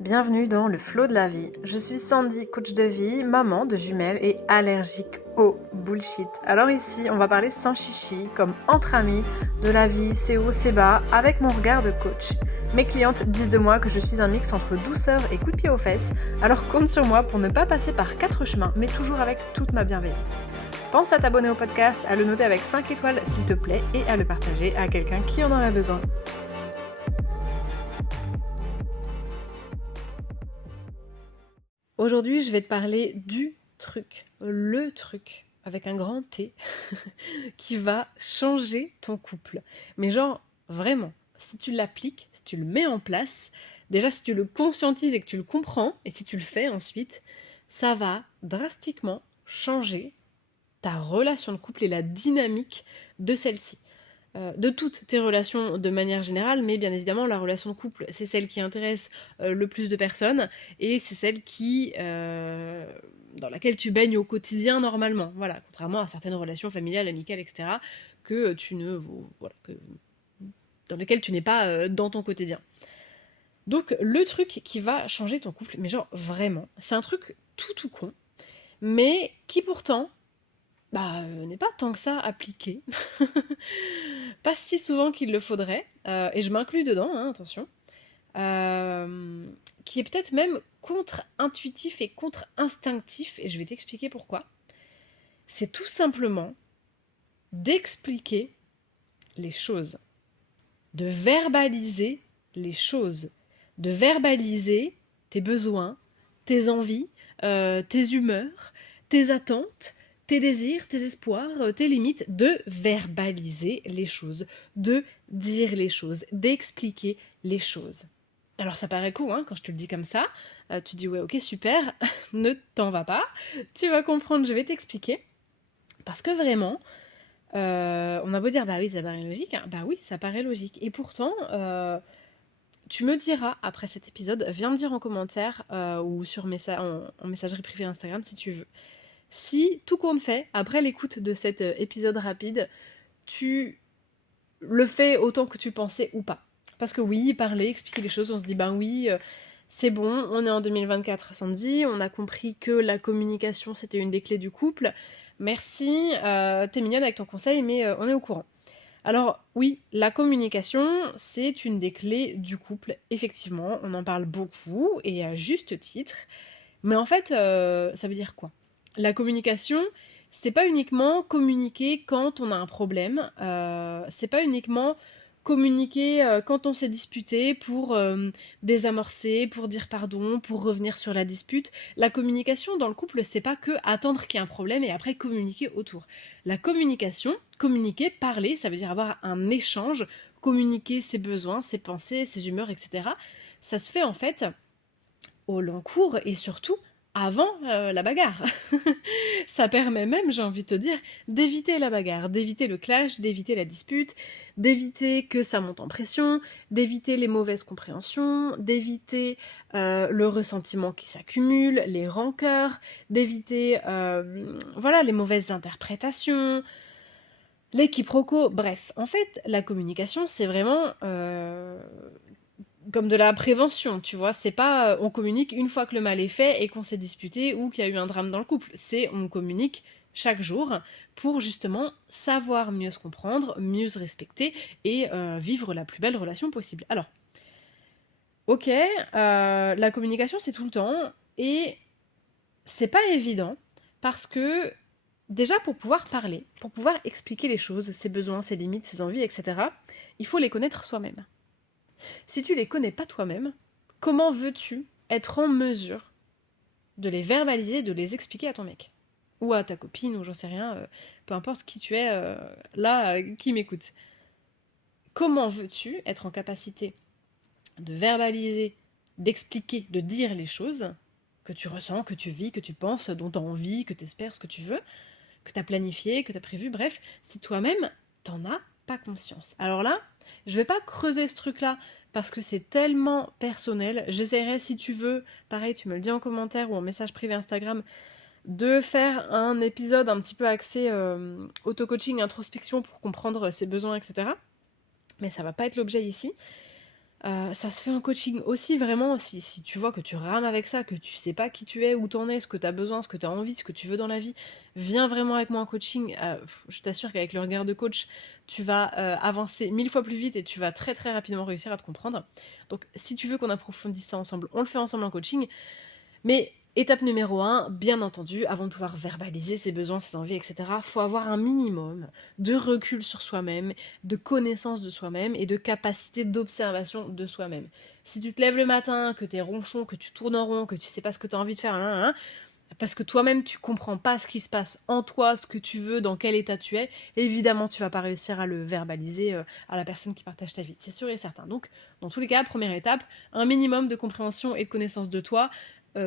Bienvenue dans le flot de la vie. Je suis Sandy, coach de vie, maman de jumelles et allergique au bullshit. Alors ici, on va parler sans chichi, comme entre amis, de la vie, ses hauts, ses bas, avec mon regard de coach. Mes clientes disent de moi que je suis un mix entre douceur et coup de pied aux fesses, alors compte sur moi pour ne pas passer par 4 chemins, mais toujours avec toute ma bienveillance. Pense à t'abonner au podcast, à le noter avec 5 étoiles s'il te plaît et à le partager à quelqu'un qui en aurait besoin. Aujourd'hui, je vais te parler du truc, le truc, avec un grand T, qui va changer ton couple. Mais genre, vraiment, si tu l'appliques, si tu le mets en place, déjà si tu le conscientises et que tu le comprends, et si tu le fais ensuite, ça va drastiquement changer ta relation de couple et la dynamique de celle-ci. De toutes tes relations de manière générale, mais bien évidemment la relation de couple c'est celle qui intéresse le plus de personnes et c'est celle dans laquelle tu baignes au quotidien normalement, voilà, contrairement à certaines relations familiales, amicales, etc. que tu ne voilà, dans lesquelles tu n'es pas dans ton quotidien. Donc le truc qui va changer ton couple, mais genre vraiment, c'est un truc tout con, mais qui pourtant n'est pas tant que ça appliqué. Pas si souvent qu'il le faudrait, et je m'inclus dedans, hein, attention, qui est peut-être même contre-intuitif et contre-instinctif, et je vais t'expliquer pourquoi. C'est tout simplement d'expliquer les choses, de verbaliser les choses, de verbaliser tes besoins, tes envies, tes humeurs, tes attentes, tes désirs, tes espoirs, tes limites, de verbaliser les choses, de dire les choses, d'expliquer les choses. Alors ça paraît cool hein, quand je te le dis comme ça, tu dis ouais ok super, ne t'en va pas, tu vas comprendre, je vais t'expliquer, parce que vraiment, on a beau dire bah oui ça paraît logique, hein. Bah oui ça paraît logique, et pourtant tu me diras après cet épisode, viens me dire en commentaire ou sur en messagerie privée Instagram si tu veux. Si tout compte fait, après l'écoute de cet épisode rapide, tu le fais autant que tu pensais ou pas. Parce que oui, parler, expliquer les choses, on se dit ben oui, c'est bon, on est en 2024 Sandy, on a compris que la communication c'était une des clés du couple. Merci, t'es mignonne avec ton conseil, mais on est au courant. Alors oui, la communication, c'est une des clés du couple, effectivement, on en parle beaucoup et à juste titre, mais en fait, ça veut dire quoi? La communication, c'est pas uniquement communiquer quand on a un problème, c'est pas uniquement communiquer quand on s'est disputé pour désamorcer, pour dire pardon, pour revenir sur la dispute. La communication dans le couple, c'est pas que attendre qu'il y ait un problème et après communiquer autour. La communication, communiquer, parler, ça veut dire avoir un échange, communiquer ses besoins, ses pensées, ses humeurs, etc. Ça se fait en fait au long cours et surtout avant la bagarre. Ça permet même, j'ai envie de te dire, d'éviter la bagarre, d'éviter le clash, d'éviter la dispute, d'éviter que ça monte en pression, d'éviter les mauvaises compréhensions, d'éviter le ressentiment qui s'accumule, les rancœurs, d'éviter voilà, les mauvaises interprétations, les quiproquos, bref. En fait, la communication, c'est vraiment comme de la prévention, tu vois. C'est pas on communique une fois que le mal est fait et qu'on s'est disputé ou qu'il y a eu un drame dans le couple. C'est on communique chaque jour pour justement savoir mieux se comprendre, mieux se respecter et vivre la plus belle relation possible. Alors, ok, la communication c'est tout le temps et c'est pas évident parce que déjà pour pouvoir parler, pour pouvoir expliquer les choses, ses besoins, ses limites, ses envies, etc., il faut les connaître soi-même. Si tu les connais pas toi-même, comment veux-tu être en mesure de les verbaliser, de les expliquer à ton mec? Ou à ta copine, ou j'en sais rien, peu importe qui tu es là, qui m'écoute. Comment veux-tu être en capacité de verbaliser, d'expliquer, de dire les choses que tu ressens, que tu vis, que tu penses, dont tu as envie, que tu espères ce que tu veux, que tu as planifié, que tu as prévu, bref, si toi-même, t'en as pas conscience. Alors là, je vais pas creuser ce truc-là parce que c'est tellement personnel. J'essaierai, si tu veux, pareil, tu me le dis en commentaire ou en message privé Instagram, de faire un épisode un petit peu axé auto-coaching, introspection pour comprendre ses besoins, etc. Mais ça va pas être l'objet ici. Ça se fait en coaching aussi, vraiment, si tu vois que tu rames avec ça, que tu sais pas qui tu es, où t'en es, ce que t'as besoin, ce que t'as envie, ce que tu veux dans la vie, viens vraiment avec moi en coaching. Je t'assure qu'avec le regard de coach, tu vas avancer 1000 fois plus vite et tu vas très très rapidement réussir à te comprendre. Donc si tu veux qu'on approfondisse ça ensemble, on le fait ensemble en coaching. Mais étape numéro 1, bien entendu, avant de pouvoir verbaliser ses besoins, ses envies, etc., faut avoir un minimum de recul sur soi-même, de connaissance de soi-même et de capacité d'observation de soi-même. Si tu te lèves le matin, que t'es ronchon, que tu tournes en rond, que tu sais pas ce que t'as envie de faire, parce que toi-même tu comprends pas ce qui se passe en toi, ce que tu veux, dans quel état tu es, évidemment tu vas pas réussir à le verbaliser à la personne qui partage ta vie, c'est sûr et certain. Donc dans tous les cas, première étape, un minimum de compréhension et de connaissance de toi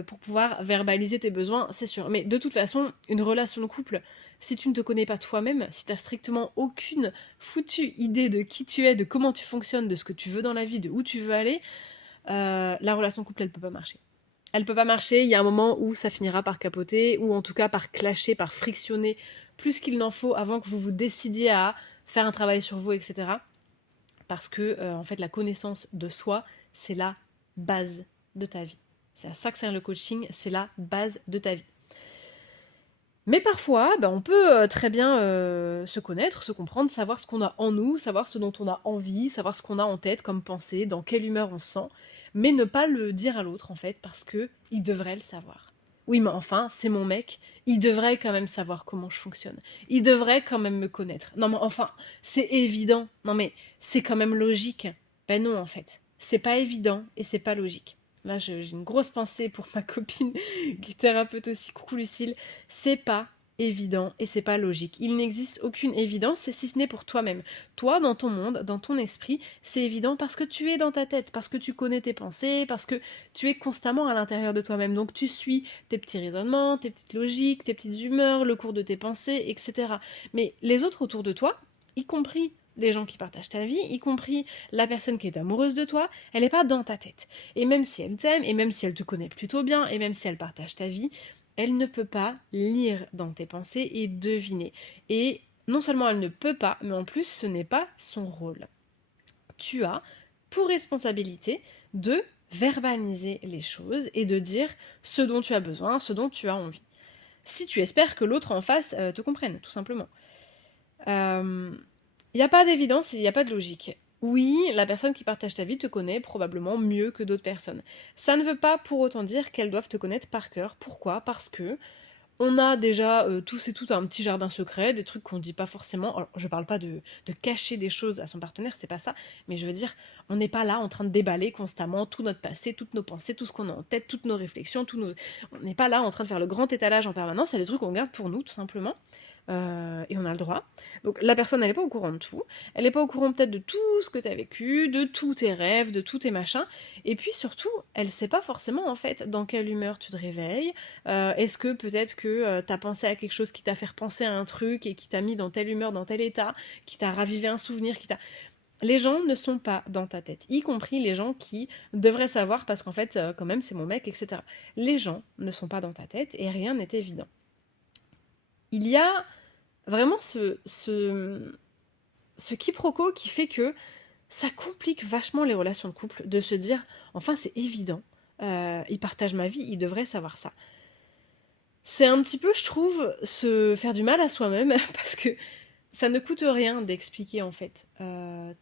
pour pouvoir verbaliser tes besoins, c'est sûr. Mais de toute façon, une relation de couple, si tu ne te connais pas toi-même, si tu n'as strictement aucune foutue idée de qui tu es, de comment tu fonctionnes, de ce que tu veux dans la vie, de où tu veux aller, la relation de couple, elle peut pas marcher. Elle peut pas marcher, il y a un moment où ça finira par capoter, ou en tout cas par clasher, par frictionner plus qu'il n'en faut avant que vous vous décidiez à faire un travail sur vous, etc. Parce que, en fait, la connaissance de soi, c'est la base de ta vie. C'est à ça que sert le coaching, c'est la base de ta vie. Mais parfois, on peut très bien se connaître, se comprendre, savoir ce qu'on a en nous, savoir ce dont on a envie, savoir ce qu'on a en tête comme pensée, dans quelle humeur on se sent, mais ne pas le dire à l'autre en fait, parce que il devrait le savoir. Oui, mais enfin, c'est mon mec, il devrait quand même savoir comment je fonctionne. Il devrait quand même me connaître. Non, mais enfin, c'est évident. Non, mais c'est quand même logique. Ben non, en fait. C'est pas évident et c'est pas logique. Là, j'ai une grosse pensée pour ma copine qui est thérapeute aussi. Coucou Lucille. C'est pas évident et c'est pas logique. Il n'existe aucune évidence si ce n'est pour toi-même. Toi, dans ton monde, dans ton esprit, c'est évident parce que tu es dans ta tête, parce que tu connais tes pensées, parce que tu es constamment à l'intérieur de toi-même. Donc tu suis tes petits raisonnements, tes petites logiques, tes petites humeurs, le cours de tes pensées, etc. Mais les autres autour de toi, y compris les gens qui partagent ta vie, y compris la personne qui est amoureuse de toi, elle n'est pas dans ta tête. Et même si elle t'aime, et même si elle te connaît plutôt bien, et même si elle partage ta vie, elle ne peut pas lire dans tes pensées et deviner. Et non seulement elle ne peut pas, mais en plus ce n'est pas son rôle. Tu as pour responsabilité de verbaliser les choses et de dire ce dont tu as besoin, ce dont tu as envie. Si tu espères que l'autre en face te comprenne, tout simplement. Il n'y a pas d'évidence, il n'y a pas de logique. Oui, la personne qui partage ta vie te connaît probablement mieux que d'autres personnes. Ça ne veut pas pour autant dire qu'elles doivent te connaître par cœur. Pourquoi? Parce que on a déjà tous et toutes un petit jardin secret, des trucs qu'on ne dit pas forcément. Alors, je parle pas de cacher des choses à son partenaire, c'est pas ça, mais je veux dire, on n'est pas là en train de déballer constamment tout notre passé, toutes nos pensées, tout ce qu'on a en tête, toutes nos réflexions, on n'est pas là en train de faire le grand étalage en permanence, il y a des trucs qu'on garde pour nous, tout simplement. Et on a le droit. Donc la personne, elle n'est pas au courant de tout. Elle n'est pas au courant peut-être de tout ce que tu as vécu, de tous tes rêves, de tous tes machins. Et puis surtout, elle sait pas forcément en fait dans quelle humeur tu te réveilles. Est-ce que peut-être que tu as pensé à quelque chose qui t'a fait repenser à un truc et qui t'a mis dans telle humeur, dans tel état, qui t'a ravivé un souvenir, qui t'a... Les gens ne sont pas dans ta tête, y compris les gens qui devraient savoir parce qu'en fait, quand même, c'est mon mec, etc. Les gens ne sont pas dans ta tête et rien n'est évident. Il y a vraiment ce quiproquo qui fait que ça complique vachement les relations de couple de se dire enfin c'est évident, il partage ma vie, il devrait savoir ça. C'est un petit peu, je trouve, se faire du mal à soi-même parce que ça ne coûte rien d'expliquer en fait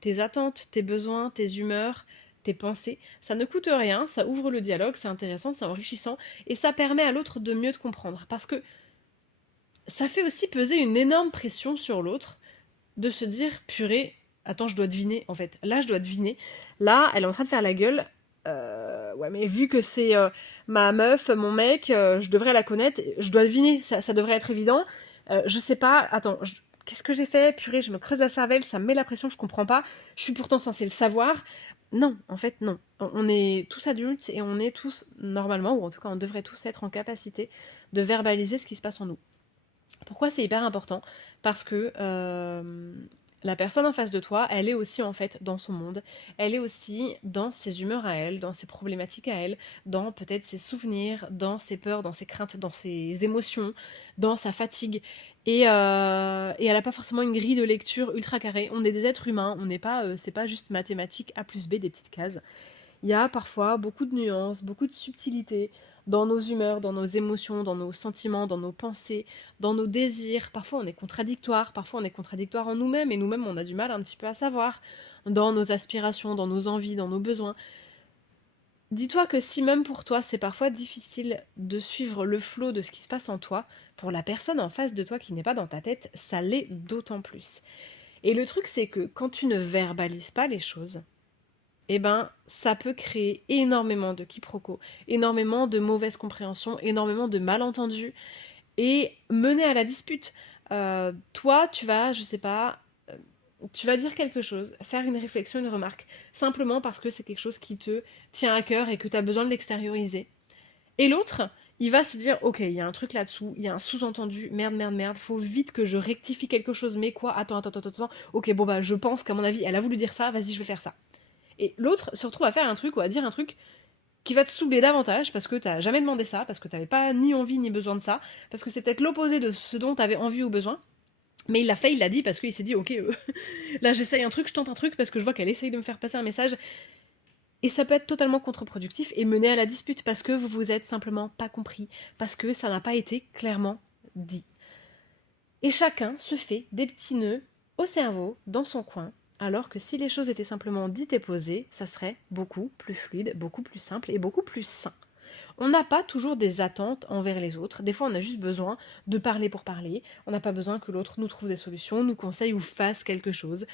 tes attentes, tes besoins, tes humeurs, tes pensées. Ça ne coûte rien, ça ouvre le dialogue, c'est intéressant, c'est enrichissant et ça permet à l'autre de mieux te comprendre parce que ça fait aussi peser une énorme pression sur l'autre de se dire purée, attends, je dois deviner en fait. Là, je dois deviner. Là, elle est en train de faire la gueule. Ouais, mais vu que c'est ma meuf, mon mec, je devrais la connaître. Je dois deviner, ça devrait être évident. Je sais pas, attends, qu'est-ce que j'ai fait? Purée, je me creuse la cervelle, ça me met la pression, je comprends pas. Je suis pourtant censée le savoir. Non, en fait, non. On est tous adultes et on est tous, normalement, ou en tout cas, on devrait tous être en capacité de verbaliser ce qui se passe en nous. Pourquoi c'est hyper important? Parce que La personne en face de toi, elle est aussi en fait dans son monde, elle est aussi dans ses humeurs à elle, dans ses problématiques à elle, dans peut-être ses souvenirs, dans ses peurs, dans ses craintes, dans ses émotions, dans sa fatigue. Et elle n'a pas forcément une grille de lecture ultra carrée. On est des êtres humains, on n'est pas, c'est pas juste mathématiques A plus B, des petites cases. Il y a parfois beaucoup de nuances, beaucoup de subtilités dans nos humeurs, dans nos émotions, dans nos sentiments, dans nos pensées, dans nos désirs. Parfois on est contradictoire en nous-mêmes et nous-mêmes on a du mal un petit peu à savoir, dans nos aspirations, dans nos envies, dans nos besoins. Dis-toi que si même pour toi c'est parfois difficile de suivre le flot de ce qui se passe en toi, pour la personne en face de toi qui n'est pas dans ta tête, ça l'est d'autant plus. Et le truc c'est que quand tu ne verbalises pas les choses, eh ben, ça peut créer énormément de quiproquos, énormément de mauvaises compréhensions, énormément de malentendus et mener à la dispute. Toi, tu vas, je sais pas, tu vas dire quelque chose, faire une réflexion, une remarque, simplement parce que c'est quelque chose qui te tient à cœur et que tu as besoin de l'extérioriser. Et l'autre, il va se dire, ok, il y a un truc là-dessous, il y a un sous-entendu, merde, merde, merde, faut vite que je rectifie quelque chose, mais quoi, attends, ok, bon bah je pense qu'à mon avis, elle a voulu dire ça, vas-y, je vais faire ça. Et l'autre se retrouve à faire un truc ou à dire un truc qui va te saouler davantage parce que t'as jamais demandé ça, parce que t'avais pas ni envie ni besoin de ça, parce que c'est peut-être l'opposé de ce dont t'avais envie ou besoin. Mais il l'a fait, il l'a dit parce qu'il s'est dit, ok, là j'essaye un truc, je tente un truc parce que je vois qu'elle essaye de me faire passer un message. Et ça peut être totalement contre-productif et mener à la dispute parce que vous vous êtes simplement pas compris, parce que ça n'a pas été clairement dit. Et chacun se fait des petits nœuds au cerveau, dans son coin, alors que si les choses étaient simplement dites et posées, ça serait beaucoup plus fluide, beaucoup plus simple et beaucoup plus sain. On n'a pas toujours des attentes envers les autres, des fois on a juste besoin de parler pour parler, on n'a pas besoin que l'autre nous trouve des solutions, nous conseille ou fasse quelque chose.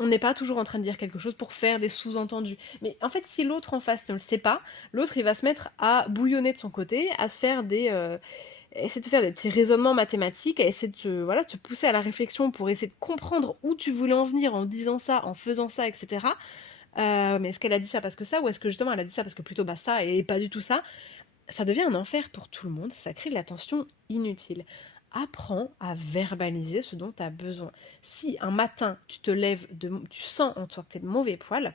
On n'est pas toujours en train de dire quelque chose pour faire des sous-entendus. Mais en fait, si l'autre en face ne le sait pas, l'autre il va se mettre à bouillonner de son côté, à se faire essayer de faire des petits raisonnements mathématiques, à essayer de te pousser à la réflexion pour essayer de comprendre où tu voulais en venir en disant ça, en faisant ça, etc. Mais est-ce qu'elle a dit ça parce que ça, ou est-ce que justement elle a dit ça parce que plutôt bah ça et pas du tout ça? Ça devient un enfer pour tout le monde, ça crée de la tension inutile. Apprends à verbaliser ce dont tu as besoin. Si un matin tu te lèves, tu sens en toi que tu es de mauvais poil,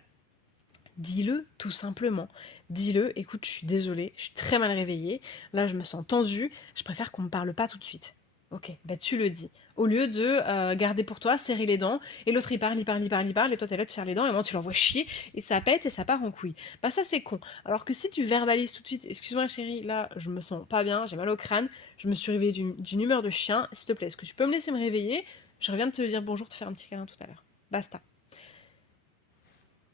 dis-le tout simplement. Dis-le, écoute, je suis désolée, je suis très mal réveillée, là je me sens tendue, je préfère qu'on me parle pas tout de suite. Ok, bah tu le dis. Au lieu de garder pour toi, serrer les dents, et l'autre il parle, et toi t'es là, tu serres les dents, et moi tu l'envoies chier, et ça pète et ça part en couille. Bah ça c'est con. Alors que si tu verbalises tout de suite, excuse-moi chérie, là je me sens pas bien, j'ai mal au crâne, je me suis réveillée d'une humeur de chien, s'il te plaît, est-ce que tu peux me laisser me réveiller? Je reviens de te dire bonjour, te faire un petit câlin tout à l'heure. Basta.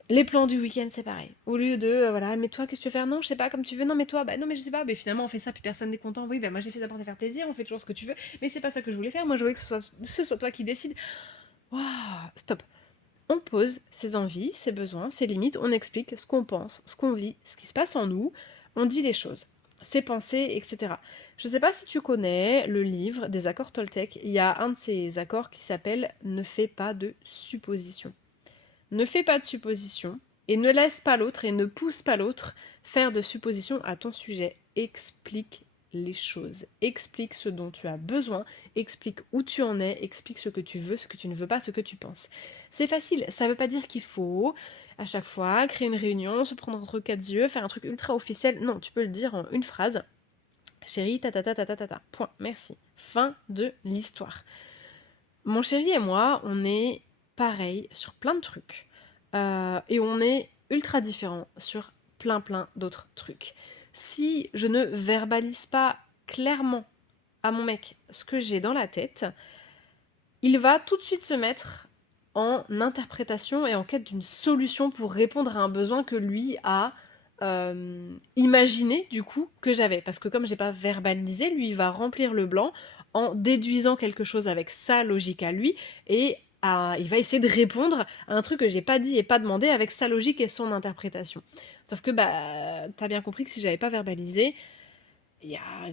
Les plans du week-end, c'est pareil. Au lieu de, voilà, mais toi, qu'est-ce que tu veux faire? Non, je sais pas, comme tu veux. Non, mais toi, bah non, mais je sais pas. Mais finalement, on fait ça, puis personne n'est content. Oui, bah moi, j'ai fait ça pour te faire plaisir. On fait toujours ce que tu veux. Mais c'est pas ça que je voulais faire. Moi, je voulais que ce soit toi qui décide. Waouh, stop. On pose ses envies, ses besoins, ses limites. On explique ce qu'on pense, ce qu'on vit, ce qui se passe en nous. On dit les choses, ses pensées, etc. Je sais pas si tu connais le livre des accords Toltec. Il y a un de ces accords qui s'appelle Ne fais pas de suppositions. Ne fais pas de suppositions et ne laisse pas l'autre et ne pousse pas l'autre faire de suppositions à ton sujet. Explique les choses, explique ce dont tu as besoin, explique où tu en es, explique ce que tu veux, ce que tu ne veux pas, ce que tu penses. C'est facile, ça ne veut pas dire qu'il faut à chaque fois créer une réunion, se prendre entre quatre yeux, faire un truc ultra officiel. Non, tu peux le dire en une phrase. Chérie, ta. Point, merci. Fin de l'histoire. Mon chéri et moi, on est pareil sur plein de trucs. Et on est ultra différents sur plein d'autres trucs. Si je ne verbalise pas clairement à mon mec ce que j'ai dans la tête, il va tout de suite se mettre en interprétation et en quête d'une solution pour répondre à un besoin que lui a imaginé du coup que j'avais. Parce que comme j'ai pas verbalisé, lui il va remplir le blanc en déduisant quelque chose avec sa logique à lui et il va essayer de répondre à un truc que j'ai pas dit et pas demandé avec sa logique et son interprétation. Sauf que bah t'as bien compris que si j'avais pas verbalisé, il y a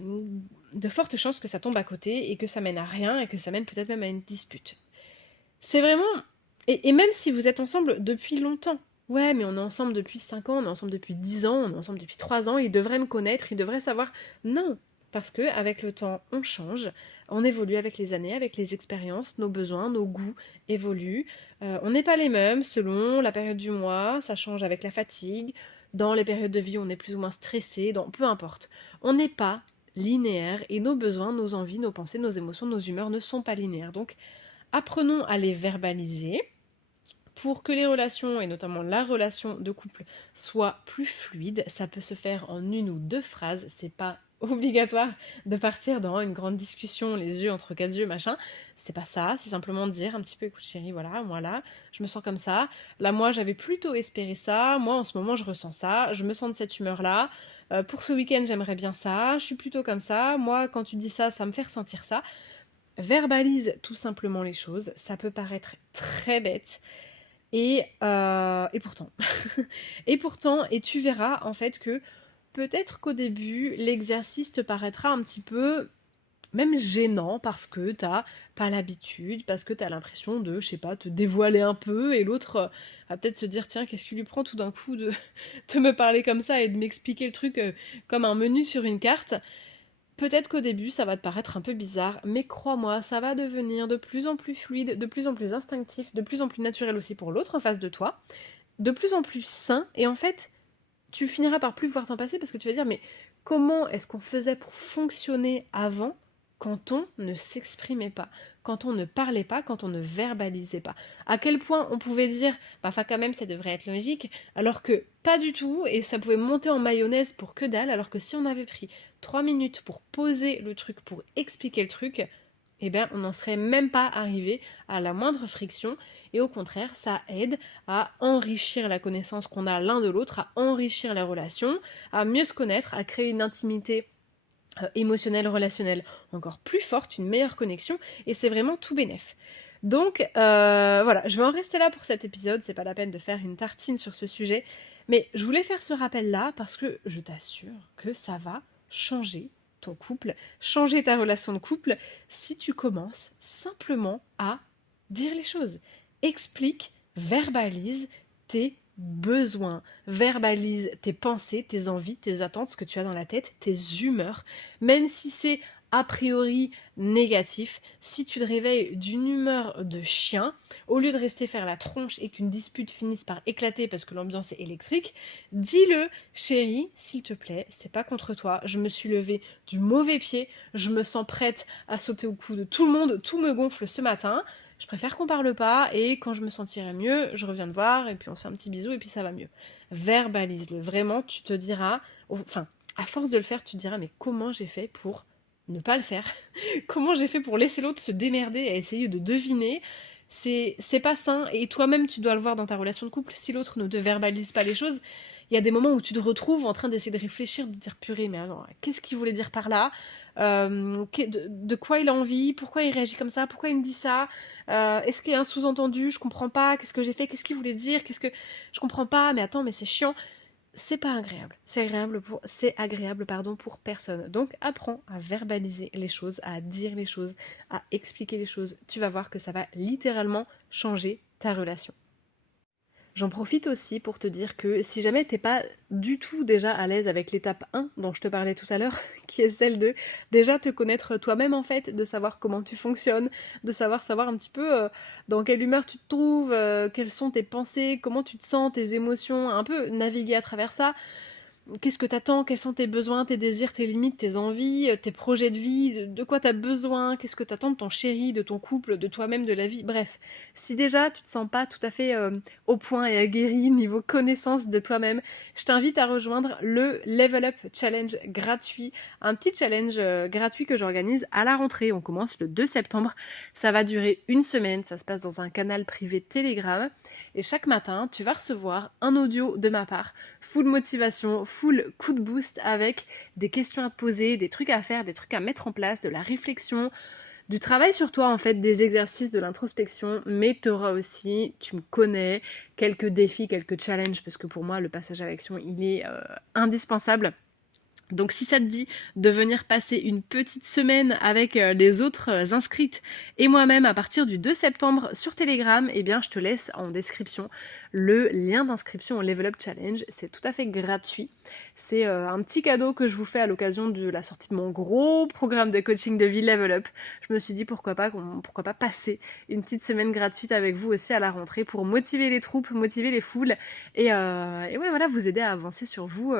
de fortes chances que ça tombe à côté et que ça mène à rien et que ça mène peut-être même à une dispute. C'est vraiment... Et même si vous êtes ensemble depuis longtemps, ouais, mais on est ensemble depuis 5 ans, on est ensemble depuis 10 ans, on est ensemble depuis 3 ans, il devrait me connaître, il devrait savoir... Non, Parce que avec le temps, on change, on évolue avec les années, avec les expériences, nos besoins, nos goûts évoluent. On n'est pas les mêmes selon la période du mois, ça change avec la fatigue. Dans les périodes de vie, on est plus ou moins stressé, peu importe. On n'est pas linéaire et nos besoins, nos envies, nos pensées, nos émotions, nos humeurs ne sont pas linéaires. Donc, apprenons à les verbaliser pour que les relations, et notamment la relation de couple, soient plus fluides. Ça peut se faire en une ou deux phrases, c'est pas obligatoire de partir dans une grande discussion, les yeux entre quatre yeux, machin. C'est pas ça, c'est simplement dire un petit peu, écoute chérie, voilà, moi là, je me sens comme ça. Là, moi, j'avais plutôt espéré ça. Moi, en ce moment, je ressens ça. Je me sens de cette humeur-là. Pour ce week-end, j'aimerais bien ça. Je suis plutôt comme ça. Moi, quand tu dis ça, ça me fait ressentir ça. Verbalise tout simplement les choses. Ça peut paraître très bête. Et pourtant. Et tu verras en fait que peut-être qu'au début, l'exercice te paraîtra un petit peu même gênant parce que t'as pas l'habitude, parce que t'as l'impression de, je sais pas, te dévoiler un peu et l'autre va peut-être se dire tiens, qu'est-ce qui lui prend tout d'un coup de, de me parler comme ça et de m'expliquer le truc comme un menu sur une carte. Peut-être qu'au début, ça va te paraître un peu bizarre, mais crois-moi, ça va devenir de plus en plus fluide, de plus en plus instinctif, de plus en plus naturel aussi pour l'autre en face de toi, de plus en plus sain, et en fait, tu finiras par plus pouvoir t'en passer parce que tu vas dire, mais comment est-ce qu'on faisait pour fonctionner avant quand on ne s'exprimait pas, quand on ne parlait pas, quand on ne verbalisait pas? À quel point on pouvait dire, bah enfin quand même ça devrait être logique, alors que pas du tout, et ça pouvait monter en mayonnaise pour que dalle, alors que si on avait pris 3 minutes pour poser le truc, pour expliquer le truc, eh bien on n'en serait même pas arrivé à la moindre friction, et au contraire ça aide à enrichir la connaissance qu'on a l'un de l'autre, à enrichir la relation, à mieux se connaître, à créer une intimité émotionnelle, relationnelle encore plus forte, une meilleure connexion, et c'est vraiment tout bénef. Donc voilà, je vais en rester là pour cet épisode, c'est pas la peine de faire une tartine sur ce sujet, mais je voulais faire ce rappel-là parce que je t'assure que ça va changer ton couple, changer ta relation de couple si tu commences simplement à dire les choses. Explique, verbalise tes besoins, verbalise tes pensées, tes envies, tes attentes, ce que tu as dans la tête, tes humeurs, même si c'est a priori négatif. Si tu te réveilles d'une humeur de chien, au lieu de rester faire la tronche et qu'une dispute finisse par éclater parce que l'ambiance est électrique, dis-le, chérie, s'il te plaît, c'est pas contre toi, je me suis levée du mauvais pied, je me sens prête à sauter au cou de tout le monde, tout me gonfle ce matin, je préfère qu'on parle pas, et quand je me sentirai mieux, je reviens te voir, et puis on se fait un petit bisou, et puis ça va mieux. Verbalise-le, vraiment, tu te diras, enfin, à force de le faire, tu te diras, mais comment j'ai fait pour ne pas le faire? Comment j'ai fait pour laisser l'autre se démerder à essayer de deviner? C'est pas sain, et toi-même tu dois le voir dans ta relation de couple, si l'autre ne te verbalise pas les choses, il y a des moments où tu te retrouves en train d'essayer de réfléchir, de dire purée, mais alors, qu'est-ce qu'il voulait dire par là? De quoi il a envie? Pourquoi il réagit comme ça? Pourquoi il me dit ça? Est-ce qu'il y a un sous-entendu? Je comprends pas, qu'est-ce que j'ai fait? Qu'est-ce qu'il voulait dire? Qu'est-ce que... Je comprends pas, mais attends, mais c'est chiant. C'est pas agréable. C'est agréable pour personne. Donc apprends à verbaliser les choses, à dire les choses, à expliquer les choses. Tu vas voir que ça va littéralement changer ta relation. J'en profite aussi pour te dire que si jamais t'es pas du tout déjà à l'aise avec l'étape 1 dont je te parlais tout à l'heure, qui est celle de déjà te connaître toi-même en fait, de savoir comment tu fonctionnes, de savoir un petit peu dans quelle humeur tu te trouves, quelles sont tes pensées, comment tu te sens, tes émotions, un peu naviguer à travers ça. Qu'est-ce que t'attends? Quels sont tes besoins, tes désirs, tes limites, tes envies, tes projets de vie, de quoi t'as besoin? Qu'est-ce que t'attends de ton chéri, de ton couple, de toi-même, de la vie? Bref, si déjà tu te sens pas tout à fait au point et aguerri niveau connaissance de toi-même, je t'invite à rejoindre le Level Up Challenge gratuit, un petit challenge gratuit que j'organise à la rentrée. On commence le 2 septembre, ça va durer une semaine, ça se passe dans un canal privé Telegram, et chaque matin, tu vas recevoir un audio de ma part, full motivation, full coup de boost, avec des questions à te poser, des trucs à faire, des trucs à mettre en place, de la réflexion, du travail sur toi en fait, des exercices, de l'introspection, mais tu auras aussi, tu me connais, quelques défis, quelques challenges, parce que pour moi le passage à l'action il est indispensable. Donc si ça te dit de venir passer une petite semaine avec les autres inscrites et moi-même à partir du 2 septembre sur Telegram, eh bien je te laisse en description le lien d'inscription au Level Up Challenge. C'est tout à fait gratuit. c'est un petit cadeau que je vous fais à l'occasion de la sortie de mon gros programme de coaching de vie Level Up. Je me suis dit pourquoi pas passer une petite semaine gratuite avec vous aussi à la rentrée pour motiver les troupes, motiver les foules et ouais voilà, vous aider à avancer sur vous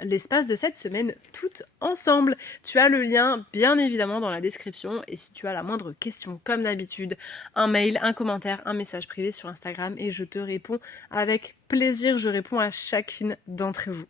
l'espace de cette semaine toutes ensemble. Tu as le lien bien évidemment dans la description et si tu as la moindre question comme d'habitude, un mail, un commentaire, un message privé sur Instagram et je te réponds avec plaisir, je réponds à chacune d'entre vous.